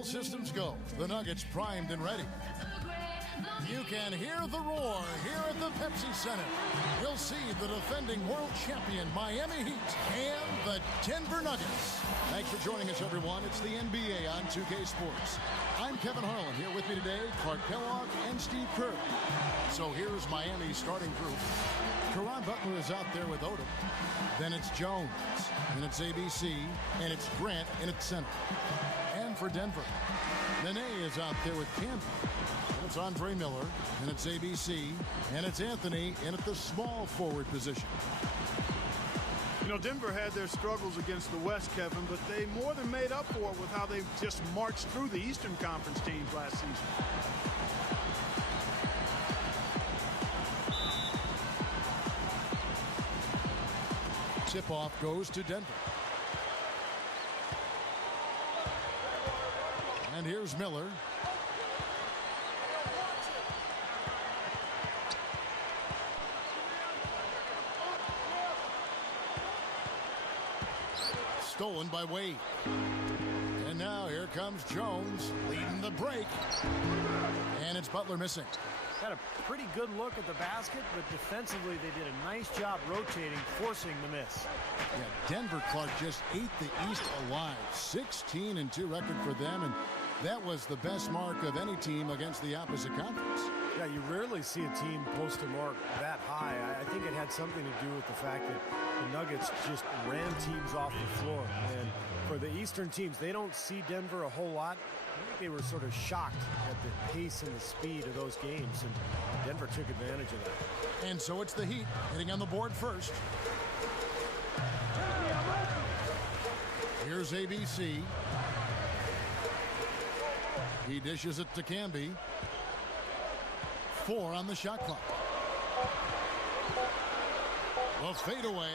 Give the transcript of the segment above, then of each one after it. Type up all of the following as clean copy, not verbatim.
All systems go. The Nuggets primed and ready. You can hear the roar here at the Pepsi Center. You'll see the defending world champion Miami Heat and the Denver Nuggets. Thanks for joining us, everyone. It's the NBA on 2K Sports. I'm Kevin Harlan. Here with me today, Clark Kellogg and Steve Kerr. So here's Miami's starting group. Caron Butler is out there with Odom. Then it's Jones. Then it's ABC. And it's Grant in at center. And for Denver, Nene is out there with Campbell. It's Andre Miller, and it's ABC, and it's Anthony in at the small forward position. You know, Denver had their struggles against the West, Kevin, but they more than made up for it with how they just marched through the Eastern Conference teams last season. Tip-off goes to Denver. And here's Miller. Stolen by Wade. And now here comes Jones leading the break. And it's Butler missing. Had a pretty good look at the basket, but defensively they did a nice job rotating, forcing the miss. Yeah, Denver, Clark, just ate the East alive. 16-2 record for them, and that was the best mark of any team against the opposite conference. Yeah, you rarely see a team post a mark that high. I think it had something to do with the fact that the Nuggets just ran teams off the floor. And for the Eastern teams, they don't see Denver a whole lot. I think they were sort of shocked at the pace and the speed of those games, and Denver took advantage of that. And so it's the Heat hitting on the board first. Here's ABC. He dishes it to Camby. 4 on the shot clock. The fadeaway.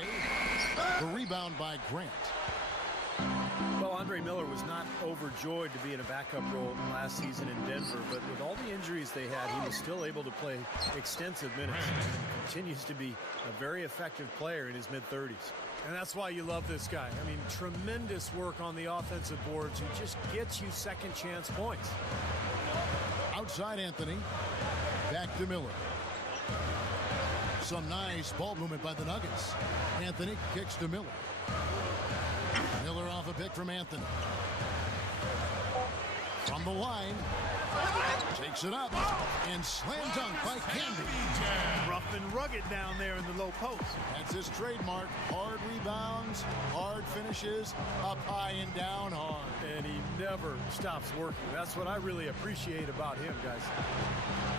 The rebound by Grant. Well, Andre Miller was not overjoyed to be in a backup role last season in Denver, but with all the injuries they had, he was still able to play extensive minutes. He continues to be a very effective player in his mid-30s. And that's why you love this guy. I mean, tremendous work on the offensive boards. He just gets you second chance points. Outside Anthony. Back to Miller. Some nice ball movement by the Nuggets. Anthony kicks to Miller. Miller off a pick from Anthony. From the line. Takes it up. And slam dunk by Camby. Rough and rugged down there in the low post. That's his trademark. Hard rebounds, hard finishes, up high and down hard. And he never stops working. That's what I really appreciate about him, guys.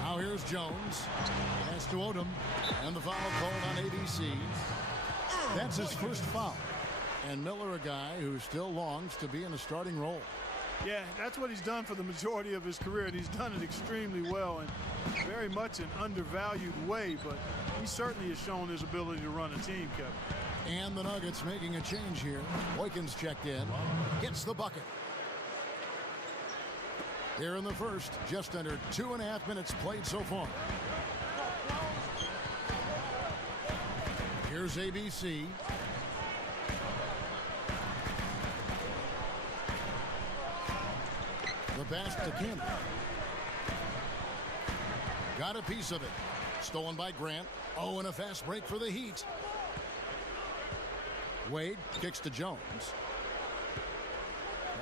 Now here's Jones. Pass to Odom. And the foul called on ABC. That's his first foul. And Miller, a guy who still longs to be in a starting role. Yeah, that's what he's done for the majority of his career, and he's done it extremely well and very much an undervalued way, but he certainly has shown his ability to run a team, Kevin. And the Nuggets making a change here. Boykins checked in. Gets the bucket. Here in the first, just under 2.5 minutes played so far. Here's ABC. The pass to Campbell. Got a piece of it. Stolen by Grant. Oh, and a fast break for the Heat. Wade kicks to Jones.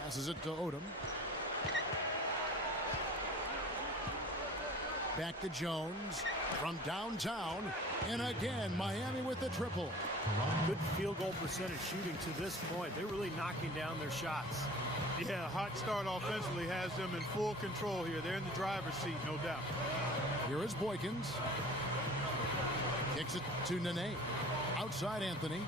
Passes it to Odom. Back to Jones from downtown. And again, Miami with the triple. Good field goal percentage shooting to this point. They're really knocking down their shots. Yeah, hot start offensively has them in full control here. They're in the driver's seat, no doubt. Here is Boykins. Kicks it to Nene. Outside Anthony.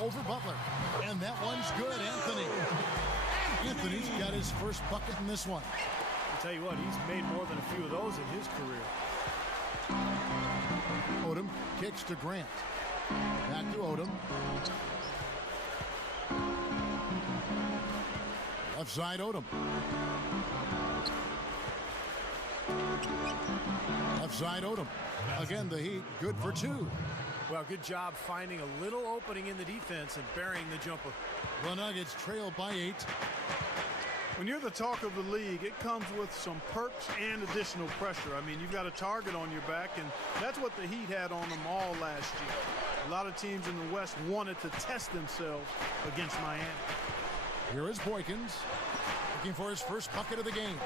Over Butler. And that one's good, Anthony. Anthony's got his first bucket in this one. I'll tell you what, he's made more than a few of those in his career. Odom kicks to Grant. Back to Odom. Left side Odom. Left side Odom. Again, the Heat good for 2. Well, good job finding a little opening in the defense and burying the jumper. The Nuggets trail by 8. When you're the talk of the league, it comes with some perks and additional pressure. I mean, you've got a target on your back, and that's what the Heat had on them all last year. A lot of teams in the West wanted to test themselves against Miami. Here is Boykins, looking for his first bucket of the game.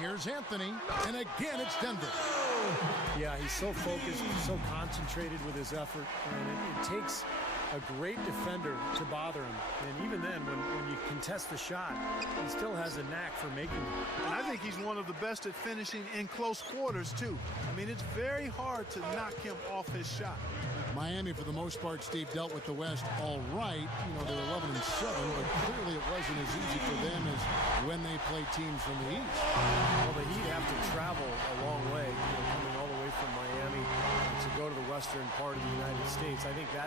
Here's Anthony, and again it's Denver. Yeah, he's so focused, so concentrated with his effort, and it takes a great defender to bother him. And even then, when you contest the shot, he still has a knack for making it. And I think he's one of the best at finishing in close quarters, too. I mean, it's very hard to knock him off his shot. Miami, for the most part, Steve, dealt with the West all right. You know, they were 11-7, but clearly it wasn't as easy for them as when they played teams from the East. Well, the Heat have to travel a long way, coming all the way from Miami to go to the western part of the United States. I think that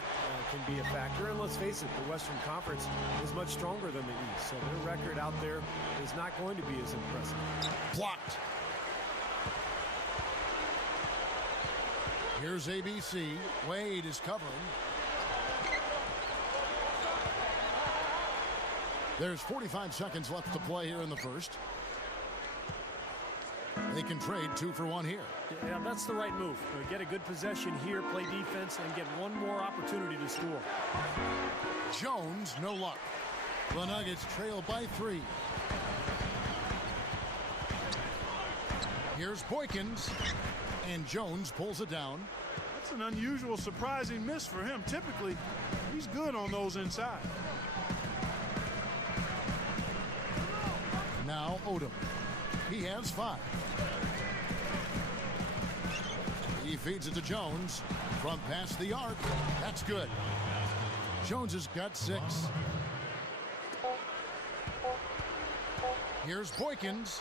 can be a factor. And let's face it, the Western Conference is much stronger than the East, so their record out there is not going to be as impressive. Blocked. Here's ABC. Wade is covering. There's 45 seconds left to play here in the first. They can trade 2 for 1 here. Yeah, that's the right move. Get a good possession here, play defense, and get one more opportunity to score. Jones, no luck. The Nuggets trail by 3. Here's Boykins. And Jones pulls it down. That's an unusual, surprising miss for him. Typically, he's good on those inside. Now Odom. He has 5. He feeds it to Jones from past the arc. That's good. Jones has got 6. Here's Boykins.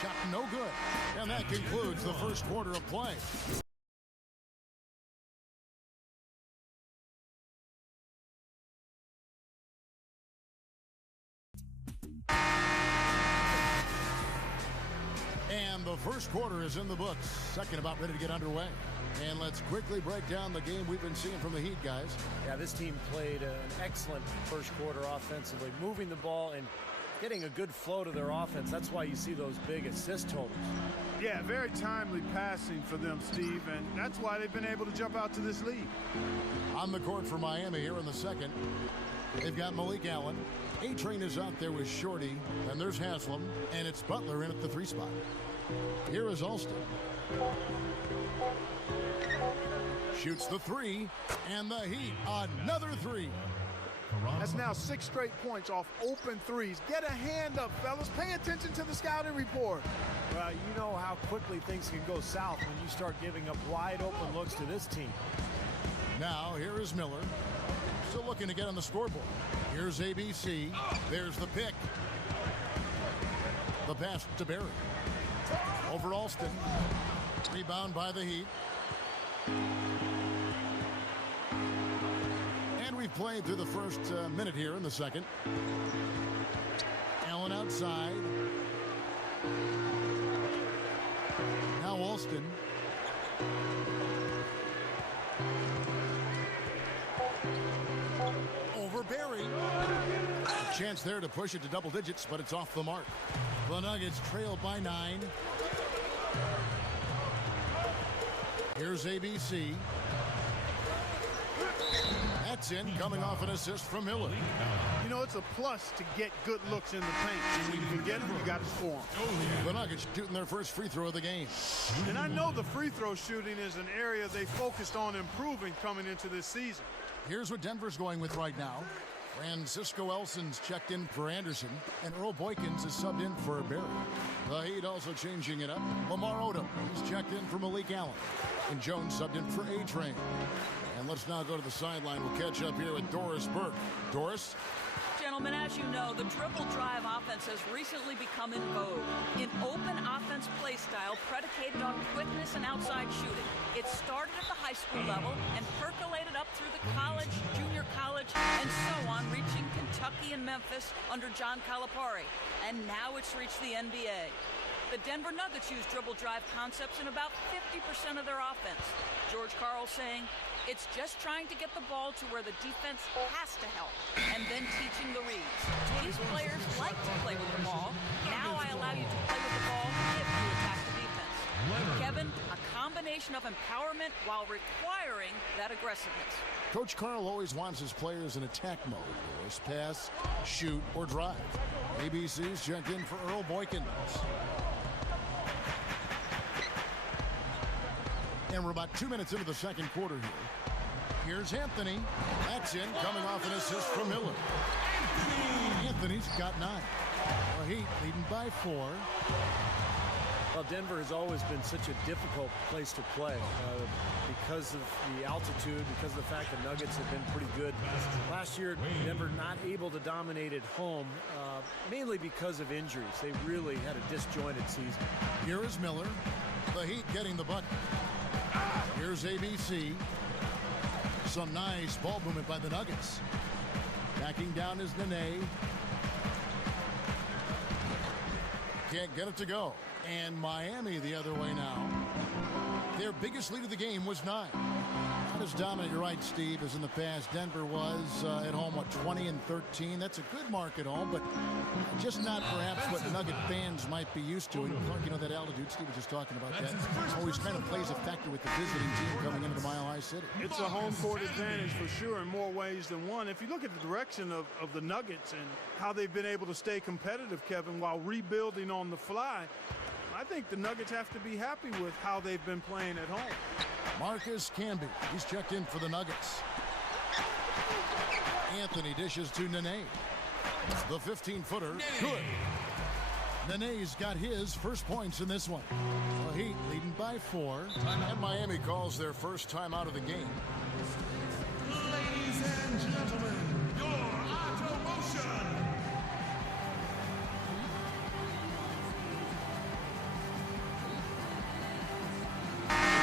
Shot no good. And that concludes the first quarter of play. And the first quarter is in the books. Second about ready to get underway. And let's quickly break down the game we've been seeing from the Heat, guys. Yeah, this team played an excellent first quarter offensively, moving the ball and getting a good flow to their offense. That's why you see those big assist totals. Yeah, very timely passing for them, Steve, and that's why they've been able to jump out to this lead. On the court for Miami here in the second, they've got Malik Allen. A-Train is out there with Shorty, and there's Haslam, and it's Butler in at the 3 spot. Here is Alston. Shoots the 3, and the Heat, another 3. That's now 6 straight points off open threes. Get a hand up, fellas. Pay attention to the scouting report. Well, you know how quickly things can go south when you start giving up wide open looks to this team. Now, here is Miller. Still looking to get on the scoreboard. Here's ABC. There's the pick. The pass to Barry. Over Alston. Rebound by the Heat. We've played through the first minute here in the second. Allen outside. Now Alston. Over Barry. A chance there to push it to double digits, but it's off the mark. The Nuggets trail by 9. Here's ABC. That's in, coming off an assist from Miller. You know, it's a plus to get good looks in the paint. When you can get them, you got to score them. The Nuggets shooting their first free throw of the game. And I know the free throw shooting is an area they focused on improving coming into this season. Here's what Denver's going with right now. Francisco Elson's checked in for Anderson, and Earl Boykins is subbed in for Barry. The Heat also changing it up. Lamar Odom is checked in for Malik Allen, and Jones subbed in for A-Train. And let's now go to the sideline. We'll catch up here with Doris Burke. Doris? Gentlemen, as you know, the triple drive offense has recently become in vogue. An open offense play style predicated on quickness and outside shooting. It started at the high school level and percolated up through the college, junior college, and so on, reaching Kentucky and Memphis under John Calipari. And now it's reached the NBA. The Denver Nuggets use dribble drive concepts in about 50% of their offense. George Karl saying, it's just trying to get the ball to where the defense has to help, and then teaching the reads. These players like to play with the ball. Now I allow you to play with the ball if you attack the defense. Kevin, a combination of empowerment while requiring that aggressiveness. Coach Karl always wants his players in attack mode. Of course, pass, shoot, or drive. ABC's checked in for Earl Boykins. And we're about 2 minutes into the second quarter here. Here's Anthony. That's in, coming off an assist from Miller. Anthony's got 9. The Heat leading by 4. Well, Denver has always been such a difficult place to play because of the altitude, because of the fact the Nuggets have been pretty good. Last year, Denver not able to dominate at home, mainly because of injuries. They really had a disjointed season. Here is Miller. The Heat getting the bucket. Here's ABC. Some nice ball movement by the Nuggets. Backing down is Nene. Can't get it to go. And Miami the other way now. Their biggest lead of the game was 9. Not as dominant, you're right, Steve, as in the past. Denver was at home, 20-13. That's a good mark at home, but just not perhaps what Nugget fans might be used to. And, you know, that altitude, Steve was just talking about that, always kind of plays a factor with the visiting team coming into the Mile High City. It's a home court advantage for sure in more ways than one. If you look at the direction of the Nuggets and how they've been able to stay competitive, Kevin, while rebuilding on the fly, I think the Nuggets have to be happy with how they've been playing at home. Marcus Camby, he's checked in for the Nuggets. Anthony dishes to Nene. The 15-footer, good. Nene's got his first points in this one. The Heat leading by 4. And Miami calls their first time out of the game. Ladies and gentlemen, your auto motion.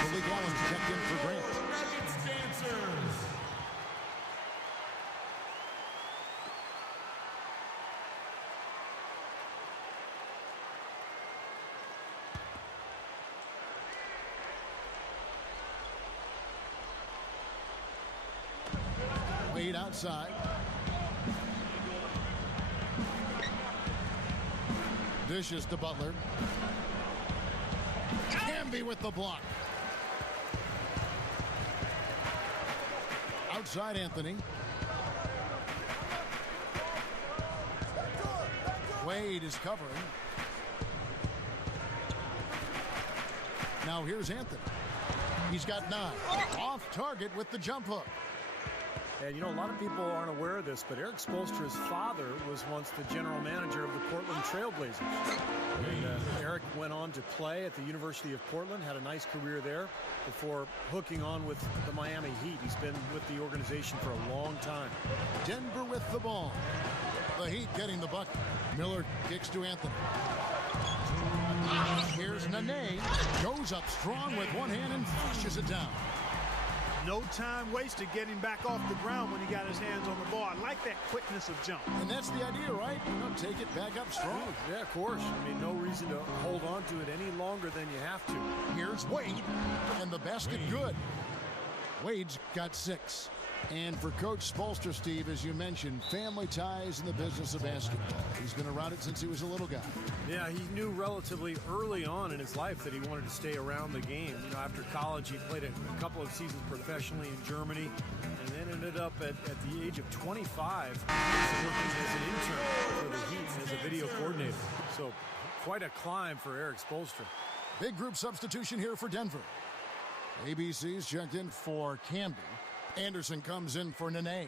Billy Allen checked in for Grant. Nuggets dancers. Wade outside. Dishes to Butler. Camby with the block. Outside Anthony. Wade is covering. Now here's Anthony. He's got 9. Off target with the jump hook. And, you know, a lot of people aren't aware of this, but Eric Spoelstra's father was once the general manager of the Portland Trailblazers. And Eric went on to play at the University of Portland, had a nice career there before hooking on with the Miami Heat. He's been with the organization for a long time. Denver with the ball. The Heat getting the bucket. Miller kicks to Anthony. Here's Nene. Goes up strong with one hand and flushes it down. No time wasted getting back off the ground when he got his hands on the ball. I like that quickness of jump. And that's the idea, right? You know, take it back up strong. Yeah, of course. I mean, no reason to hold on to it any longer than you have to. Here's Wade, and the basket good. Wade's got 6. And for Coach Spoelstra, Steve, as you mentioned, family ties in the business of basketball. He's been around it since he was a little guy. Yeah, he knew relatively early on in his life that he wanted to stay around the game. You know, after college, he played a couple of seasons professionally in Germany, and then ended up at the age of 25 working as an intern for the Heat as a video coordinator. So quite a climb for Eric Spoelstra. Big group substitution here for Denver. ABC's checked in for Camby. Anderson comes in for Nene.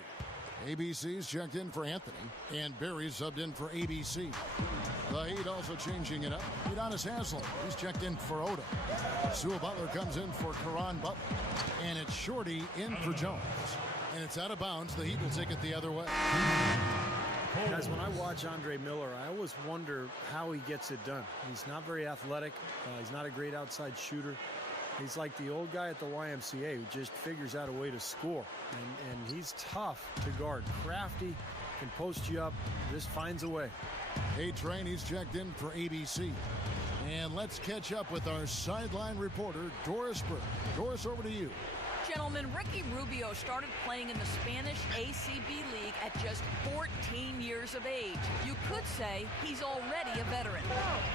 ABC's checked in for Anthony. And Barry's subbed in for ABC. The Heat also changing it up. Udonis Haslem, he's checked in for Oda. Sewell Butler comes in for Caron Butler. And it's Shorty in for Jones. And it's out of bounds. The Heat will take it the other way. Guys, when I watch Andre Miller, I always wonder how he gets it done. He's not very athletic. He's not a great outside shooter. He's like the old guy at the YMCA who just figures out a way to score. And he's tough to guard. Crafty, can post you up, just finds a way. A-Train, he's checked in for ABC. And let's catch up with our sideline reporter, Doris Burke. Doris, over to you. Gentlemen, Ricky Rubio started playing in the Spanish ACB League at just 14 years of age. You could say he's already a veteran.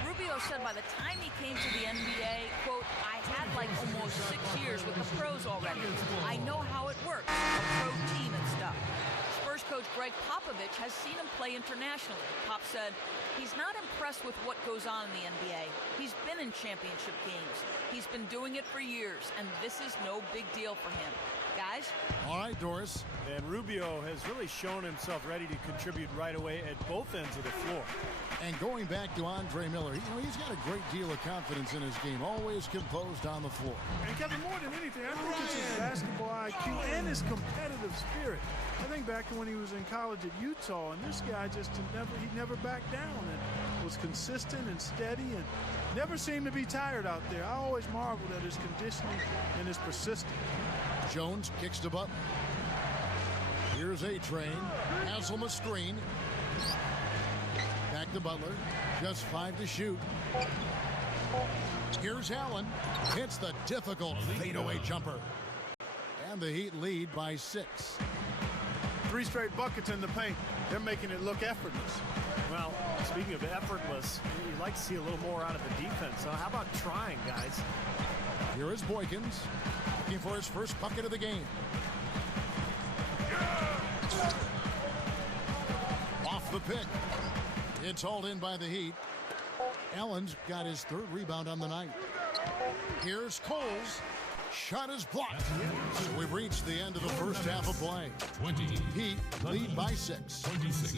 Rubio said by the time he came to the NBA, quote, I had like almost 6 years with the pros already. I know how it works, a pro team and stuff. Spurs coach Greg Popovich has seen him play internationally. Pop said he's not impressed with what goes on in the NBA. He's been in championship games. He's been doing it for years, and this is no big deal for him. Guys? All right, Doris. And Rubio has really shown himself ready to contribute right away at both ends of the floor. And going back to Andre Miller, he's got a great deal of confidence in his game, always composed on the floor. And Kevin, more than anything, I think it's his basketball IQ and his competitive spirit. I think back to when he was in college at Utah, and this guy just never backed down and was consistent and steady and never seemed to be tired out there. I always marveled at his conditioning and his persistence. Jones kicks to Butler. Here's A-Train. Hassel a screen. Back to Butler. Just 5 to shoot. Here's Allen. Hits the difficult fadeaway jumper. And the Heat lead by 6. 3 straight buckets in the paint. They're making it look effortless. Well, speaking of effortless, you'd like to see a little more out of the defense. So how about trying, guys? Here is Boykins, looking for his first bucket of the game. Off the pick. It's hauled in by the Heat. Allen's got his 3rd rebound on the night. Here's Coles. Shot is blocked. So we've reached the end of the first half of play. Heat lead by 6.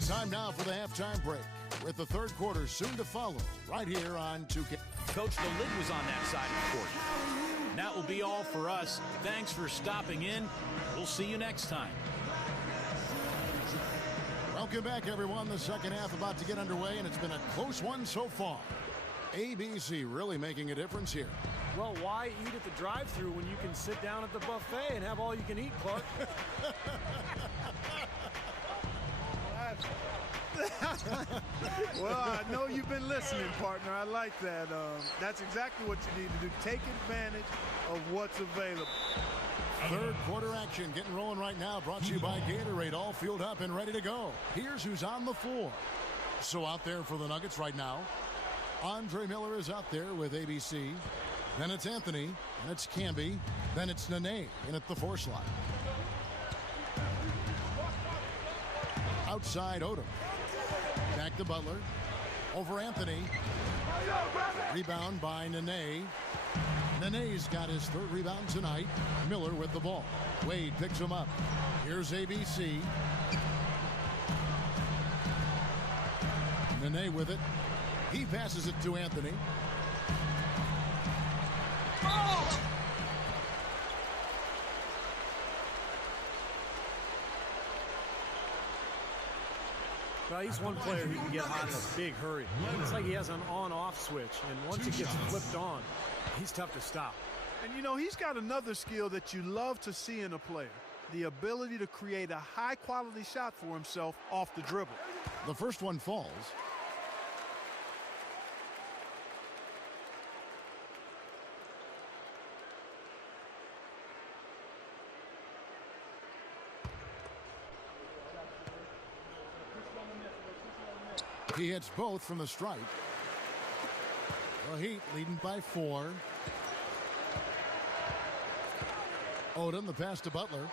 Time now for the halftime break, with the 3rd quarter soon to follow, right here on 2K. Coach, the lid was on that side of the court. That will be all for us. Thanks for stopping in. We'll see you next time. Welcome back, everyone. The second half about to get underway, and it's been a close one so far. ABC really making a difference here. Well, why eat at the drive-thru when you can sit down at the buffet and have all you can eat, Clark? Well, I know you've been listening, partner. I like that. That's exactly what you need to do. Take advantage of what's available. 3rd quarter action getting rolling right now. Brought to you by Gatorade. All fueled up and ready to go. Here's who's on the floor. So out there for the Nuggets right now, Andre Miller is out there with ABC. Then it's Anthony, and it's Camby. Then it's Nene in at the 4 slot. Outside Odom. Back to Butler. Over Anthony. Rebound by Nene. Nene's got his 3rd rebound tonight. Miller with the ball. Wade picks him up. Here's ABC. Nene with it. He passes it to Anthony. Well, he's one player who can get hot in a big hurry. It's like he has an on-off switch, and once it gets flipped on, he's tough to stop. And, he's got another skill that you love to see in a player, the ability to create a high-quality shot for himself off the dribble. The first one falls. He hits both from the stripe. The Heat leading by 4. Odom, the pass to Butler.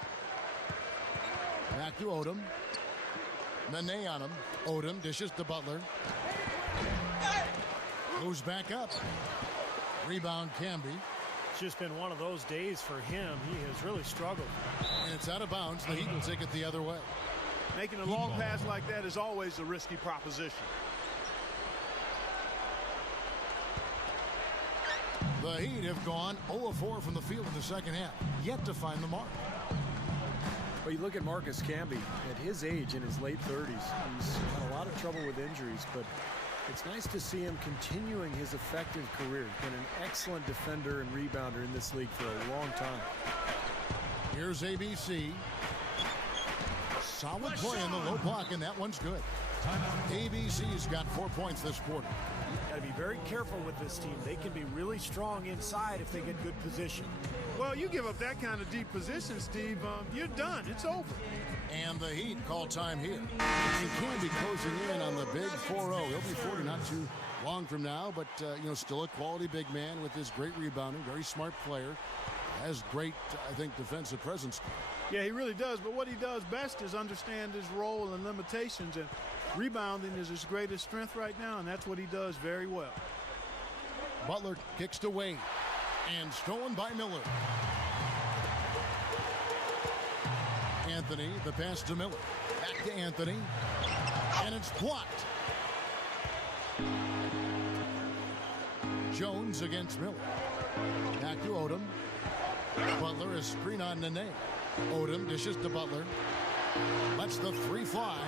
Back to Odom. Nene on him. Odom dishes to Butler. Moves back up. Rebound Camby. It's just been one of those days for him. He has really struggled. And it's out of bounds. The Heat will take it the other way. Making a long pass like that is always a risky proposition. The Heat have gone 0-4 from the field in the second half, yet to find the mark. Well, you look at Marcus Camby at his age, in his late 30s. He's had a lot of trouble with injuries, but it's nice to see him continuing his effective career. Been an excellent defender and rebounder in this league for a long time. Here's ABC. Solid play in the low block, and that one's good. ABC's got 4 points this quarter. got to be very careful with this team. They can be really strong inside if they get good position. Well, you give up that kind of deep position, Steve, you're done. It's over. And the Heat call time here. And Canby closing in on the big 4-0. He'll be 40 not too long from now, but, still a quality big man with his great rebounding, very smart player. Has great, I think, defensive presence. Yeah, he really does, but what he does best is understand his role and limitations, and rebounding is his greatest strength right now, and that's what he does very well. Butler kicks to Wade, and stolen by Miller. Anthony, the pass to Miller. Back to Anthony, and it's blocked. Jones against Miller. Back to Odom. Butler is screen on Nene. Odom dishes to Butler. Lets the three fly.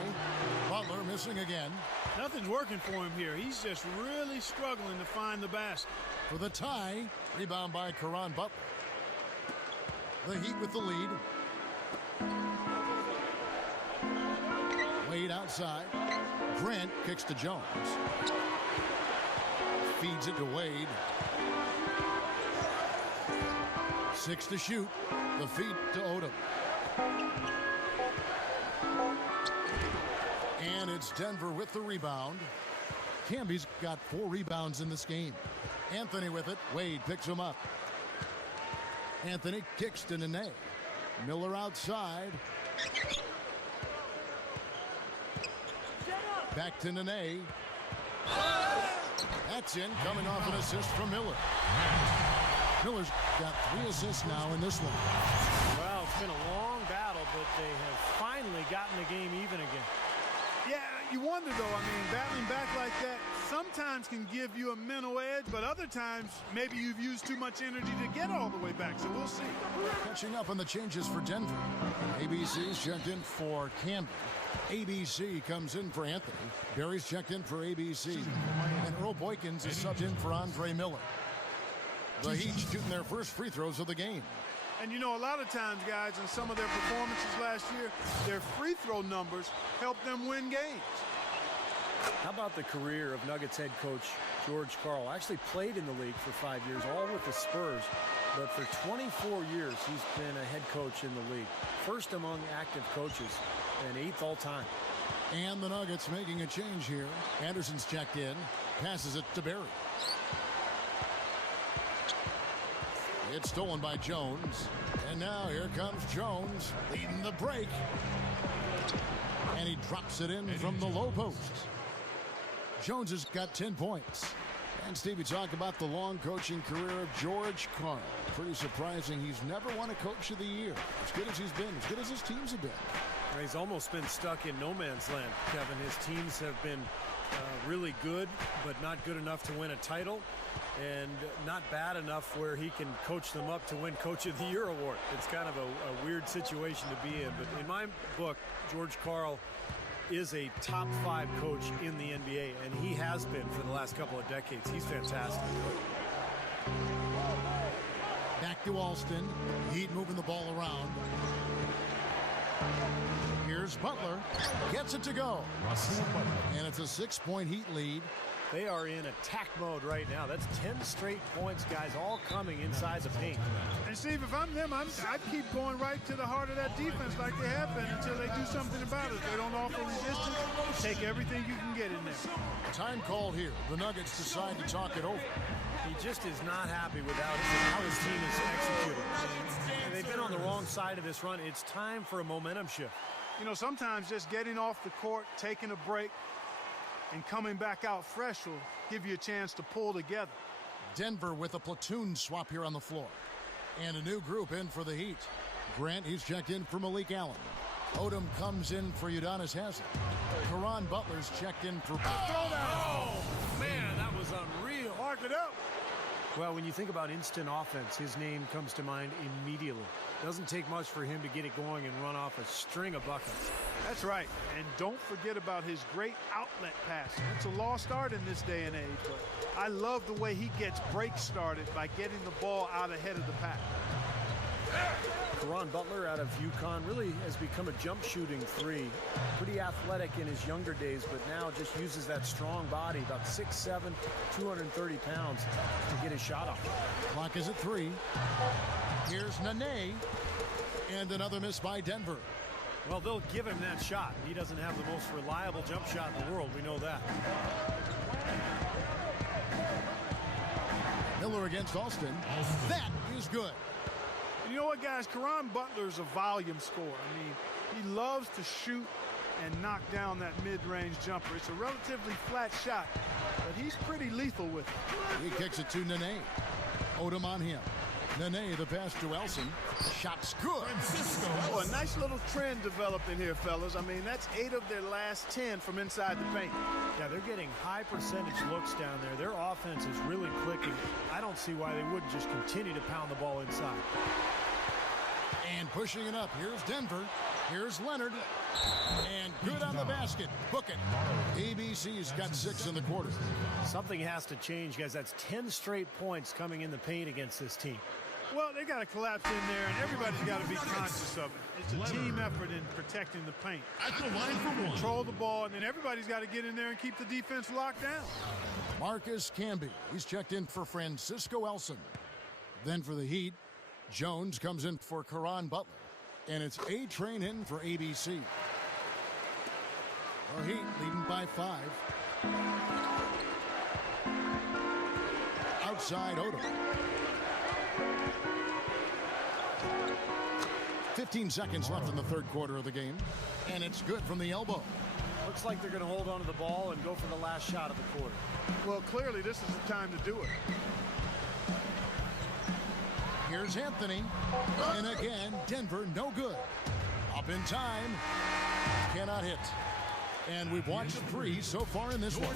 Butler missing again. Nothing's working for him here. He's just really struggling to find the basket. For the tie, rebound by Caron Butler. The Heat with the lead. Wade outside. Grant kicks to Jones. Feeds it to Wade. 6 to shoot. The feed to Odom. And it's Denver with the rebound. Camby's got 4 rebounds in this game. Anthony with it. Wade picks him up. Anthony kicks to Nene. Miller outside. Back to Nene. That's in, coming off an assist from Miller. Miller's got 3 assists now in this one. Well, it's been a long battle, but they have finally gotten the game even again. Yeah, you wonder, though, battling back like that sometimes can give you a mental edge, but other times maybe you've used too much energy to get all the way back, so we'll see. Catching up on the changes for Denver. ABC's checked in for Canby. ABC comes in for Anthony. Barry's checked in for ABC. And Earl Boykins is subbed in for Andre Miller. The Heat shooting their first free throws of the game. And a lot of times, guys, in some of their performances last year, their free throw numbers helped them win games. How about the career of Nuggets head coach George Karl? Actually played in the league for 5 years, all with the Spurs. But for 24 years, he's been a head coach in the league. First among active coaches and 8th all time. And the Nuggets making a change here. Anderson's checked in. Passes it to Barry. It's stolen by Jones. And now here comes Jones leading the break. And he drops it in from the low post. Jones has got 10 points. And Stevie, talk about the long coaching career of George Karl. Pretty surprising. He's never won a Coach of the Year. As good as he's been, as good as his teams have been. He's almost been stuck in no man's land, Kevin. His teams have been really good, but not good enough to win a title, and not bad enough where he can coach them up to win Coach of the Year award. It's kind of a weird situation to be in, but in my book, George Karl is a top 5 coach in the NBA, and he has been for the last couple of decades. He's fantastic. Back to Alston. Heat moving the ball around. Here's Butler. Gets it to go. And it's a 6-point Heat lead. They are in attack mode right now. That's 10 straight points, guys, all coming inside the paint. And Steve, if I'm them, I'd keep going right to the heart of that defense like they have been until they do something about it. They don't offer resistance. Take everything you can get in there. Time called here. The Nuggets decide to talk it over. He just is not happy with how his team is executing. And they've been on the wrong side of this run. It's time for a momentum shift. Sometimes just getting off the court, taking a break, and coming back out fresh will give you a chance to pull together. Denver with a platoon swap here on the floor. And a new group in for the Heat. Grant, he's checked in for Malik Allen. Odom comes in for Udonis Haslem. Caron Butler's checked in for... Oh, man, that was unreal. Mark it up. Well, when you think about instant offense, his name comes to mind immediately. Doesn't take much for him to get it going and run off a string of buckets. That's right. And don't forget about his great outlet pass. It's a lost art in this day and age, but I love the way he gets breaks started by getting the ball out ahead of the pack. Caron Butler out of UConn really has become a jump shooting three. Pretty athletic in his younger days, but now just uses that strong body, about 6'7", 230 pounds, to get his shot off. Clock is at 3. Here's Nene. And another miss by Denver. Well, they'll give him that shot. He doesn't have the most reliable jump shot in the world. We know that. Miller against Alston. That is good. You know what, guys? Caron Butler's a volume scorer. I mean, he loves to shoot and knock down that mid-range jumper. It's a relatively flat shot, but he's pretty lethal with it. He kicks it to Nene. Odom on him. Nene, the pass to Elson. Shot's good. Oh, a nice little trend developing here, fellas. I mean, that's 8 of their last 10 from inside the paint. Yeah, they're getting high percentage looks down there. Their offense is really clicking. I don't see why they wouldn't just continue to pound the ball inside. And pushing it up. Here's Denver. Here's Leonard. And good on the basket. Book it. ABC's got 6 in the quarter. Something has to change, guys. That's 10 straight points coming in the paint against this team. Well, they got to collapse in there, and everybody's got to be conscious of it. It's a team effort in protecting the paint. At the line for one. Control the ball, and then everybody's got to get in there and keep the defense locked down. Marcus Camby. He's checked in for Francisco Elson. Then for the Heat, Jones comes in for Caron Butler. And it's A-Train in for ABC. Our Heat leading by 5. Outside Odom. 15 seconds left in the third quarter of the game. And it's good from the elbow. Looks like they're going to hold on to the ball and go for the last shot of the quarter. Well, clearly this is the time to do it. Here's Anthony. And again, Denver no good. Up in time. Cannot hit. And we've watched 3 so far in this one.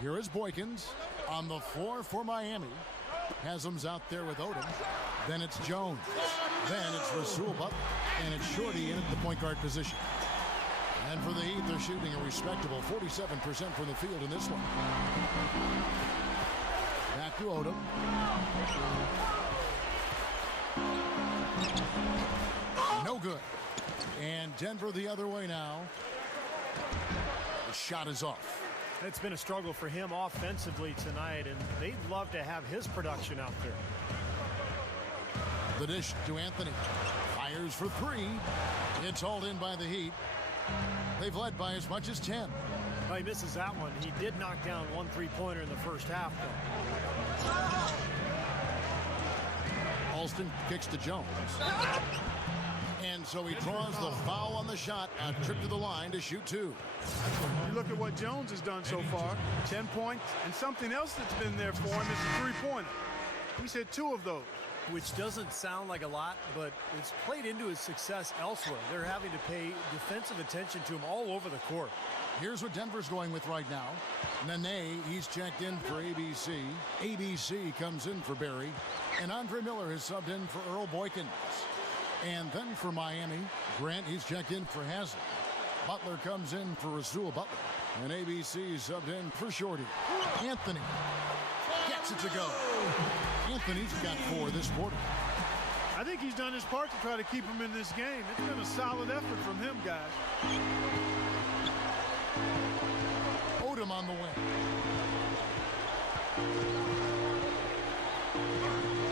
Here is Boykins on the floor for Miami. Haslam's out there with Odom. Then it's Jones. Then it's Rasul Butler. And it's Shorty in at the point guard position. And for the Heat, they're shooting a respectable 47% from the field in this one. Back to Odom. No good. And Denver the other way now. The shot is off. It's been a struggle for him offensively tonight, and they'd love to have his production out there. The dish to Anthony. Fires for 3. It's hauled in by the Heat. They've led by as much as 10. Well, he misses that one. He did knock down 1 3-pointer in the first half, though. Alston kicks to Jones. And so he draws the foul on the shot. A trip to the line to shoot 2. You look at what Jones has done so far. 10 points. And something else that's been there for him is a 3-pointer. He's hit 2 of those. Which doesn't sound like a lot, but it's played into his success elsewhere. They're having to pay defensive attention to him all over the court. Here's what Denver's going with right now. Nene, he's checked in for ABC. ABC comes in for Barry. And Andre Miller has subbed in for Earl Boykins. And then for Miami, Grant, he's checked in for Haslam. Butler comes in for Rasul Butler. And ABC subbed in for Shorty. Anthony gets it to go. Anthony's got 4 this quarter. I think he's done his part to try to keep him in this game. It's been a solid effort from him, guys. Odom on the wing.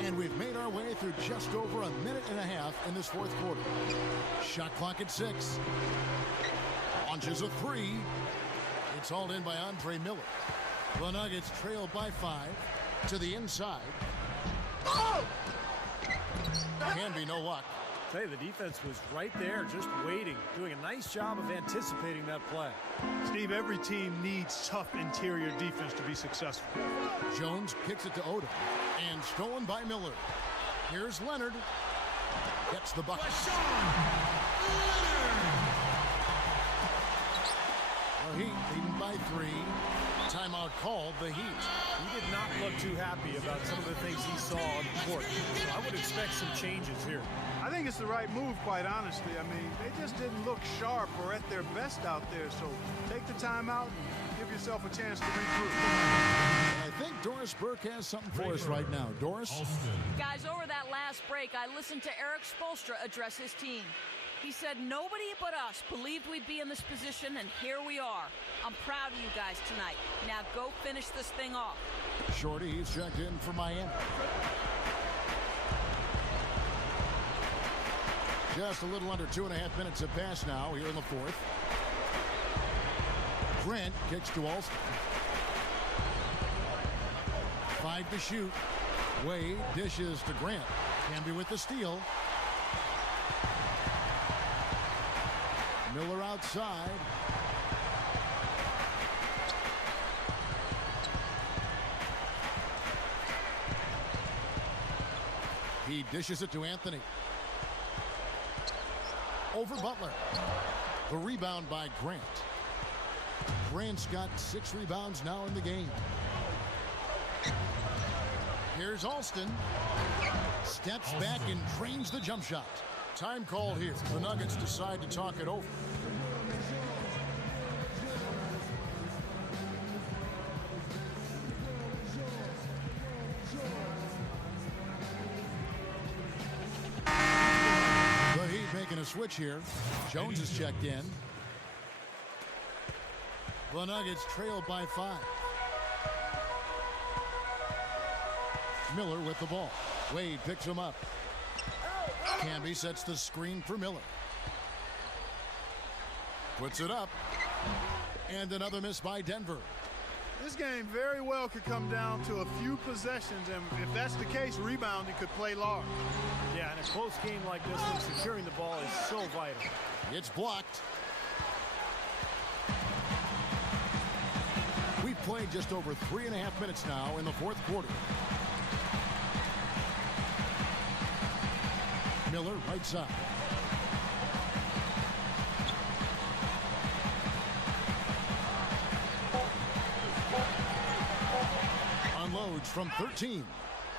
And we've made our way through just over a minute and a half in this fourth quarter. Shot clock at 6. Launches a 3. It's hauled in by Andre Miller. The Nuggets trail by 5 to the inside. Oh! Can be no luck. I'll tell you, the defense was right there, just waiting, doing a nice job of anticipating that play. Steve, every team needs tough interior defense to be successful. Jones kicks it to Odom, and stolen by Miller. Here's Leonard. Gets the bucket. The Heat leading by 3. Timeout called the Heat. He did not look too happy about some of the things he saw on the court. So I would expect some changes here. I think it's the right move, quite honestly. I mean, they just didn't look sharp or at their best out there. So take the timeout and give yourself a chance to regroup. I think Doris Burke has something for us right now. Doris? Guys, over that last break, I listened to Eric Spoelstra address his team. He said nobody but us believed we'd be in this position, and here we are. I'm proud of you guys tonight. Now go finish this thing off. Shorty, he's checked in for Miami. Just a little under 2.5 minutes have passed now here in the fourth. Grant kicks to Alston. 5 to shoot. Wade dishes to Grant. Can be with the steal. Miller outside. He dishes it to Anthony. Over Butler. The rebound by Grant. Grant's got 6 rebounds now in the game. Here's Alston. Steps back and drains the jump shot. Time call here. The Nuggets decide to talk it over. The Heat making a switch here. Jones is checked in. The Nuggets trailed by 5. Miller with the ball. Wade picks him up. Camby sets the screen for Miller. Puts it up. And another miss by Denver. This game very well could come down to a few possessions, and if that's the case, rebounding could play large. Yeah, in a close game like this one, securing the ball is so vital. It's blocked. We've played just over 3.5 minutes now in the fourth quarter. Miller, right side. Unloads from 13.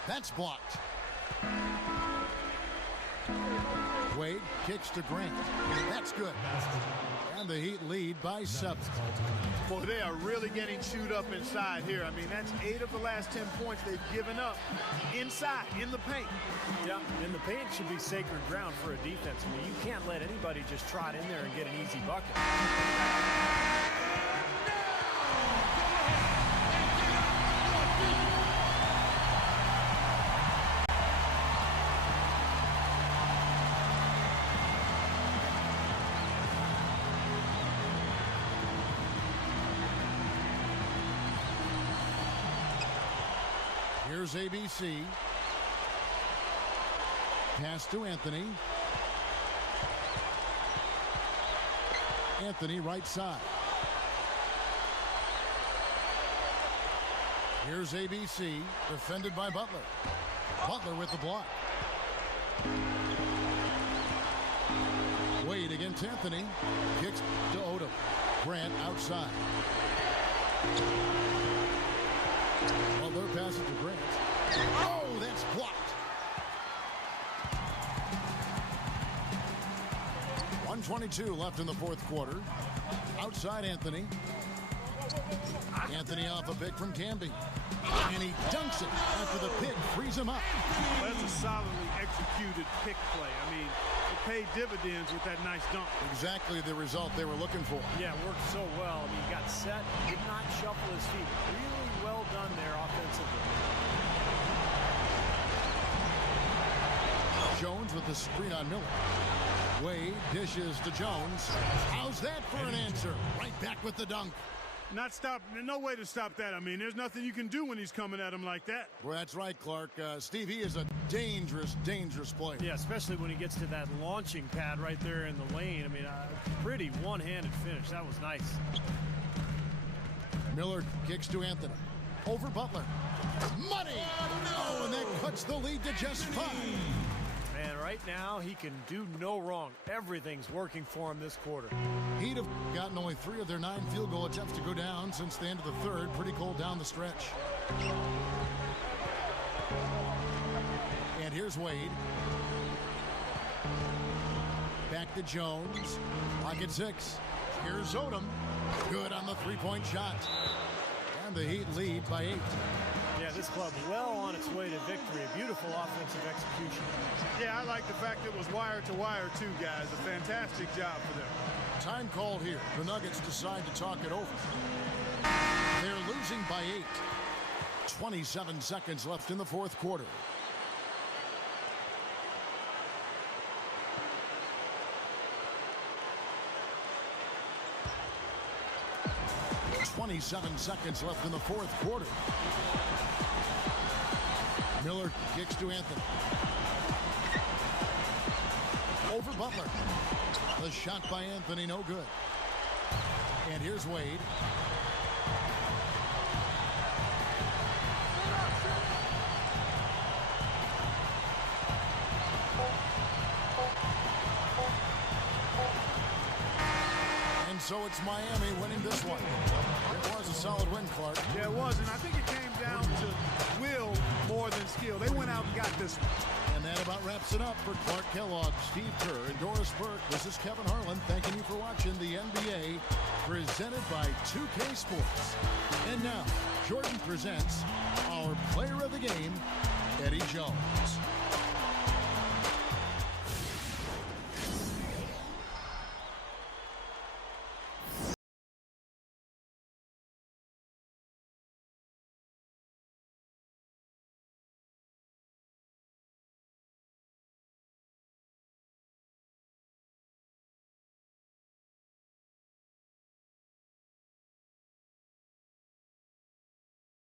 That's blocked. Wade kicks to Grant. That's good. And the Heat lead by 7. Boy, they are really getting chewed up inside here. I mean, that's 8 of the last 10 points they've given up inside, in the paint. Yeah, and the paint should be sacred ground for a defense. I mean, you can't let anybody just trot in there and get an easy bucket. Here's ABC. Pass to Anthony. Anthony right side. Here's ABC, defended by Butler. Butler with the block. Wade against Anthony. Kicks to Odom. Grant outside. Butler passes to Grant. Oh, that's blocked. 1:22 left in the fourth quarter. Outside Anthony. Anthony off a pick from Camby. And he dunks it after the pick frees him up. That's a solidly executed pick play. I mean, it paid dividends with that nice dunk. Exactly the result they were looking for. Yeah, it worked so well. I mean, he got set, did not shuffle his feet. Really well done there offensively. Jones with the screen on Miller. Wade dishes to Jones. How's that for an answer? Right back with the dunk. No way to stop that. I mean, there's nothing you can do when he's coming at him like that. Well, that's right, Clark. Steve, he is a dangerous, dangerous player. Yeah, especially when he gets to that launching pad right there in the lane. I mean, pretty one-handed finish. That was nice. Miller kicks to Anthony. Over Butler. Money! No, and that cuts the lead to just 5. Man, right now he can do no wrong. Everything's working for him this quarter. He'd have gotten only 3 of their 9 field goal attempts to go down since the end of the third. Pretty cold down the stretch. And here's Wade. Back to Jones. Lock at 6. Here's Odom. Good on the 3-point shot. And the Heat lead by 8. Yeah, this club well on its way to victory. A beautiful offensive execution. Yeah, I like the fact it was wire to wire too, guys. A fantastic job for them. Time called here. The Nuggets decide to talk it over. They're losing by 8. 27 seconds left in the fourth quarter. .27 seconds left in the fourth quarter. Miller kicks to Anthony. Over Butler. The shot by Anthony, no good. And here's Wade. And so it's Miami winning this one. It was a solid win, Clark. Yeah, it was, and I think it came down to will more than skill. They went out and got this one. And that about wraps it up for Clark Kellogg, Steve Kerr, and Doris Burke. This is Kevin Harlan thanking you for watching the NBA presented by 2K Sports. And now, Jordan presents our player of the game, Eddie Jones.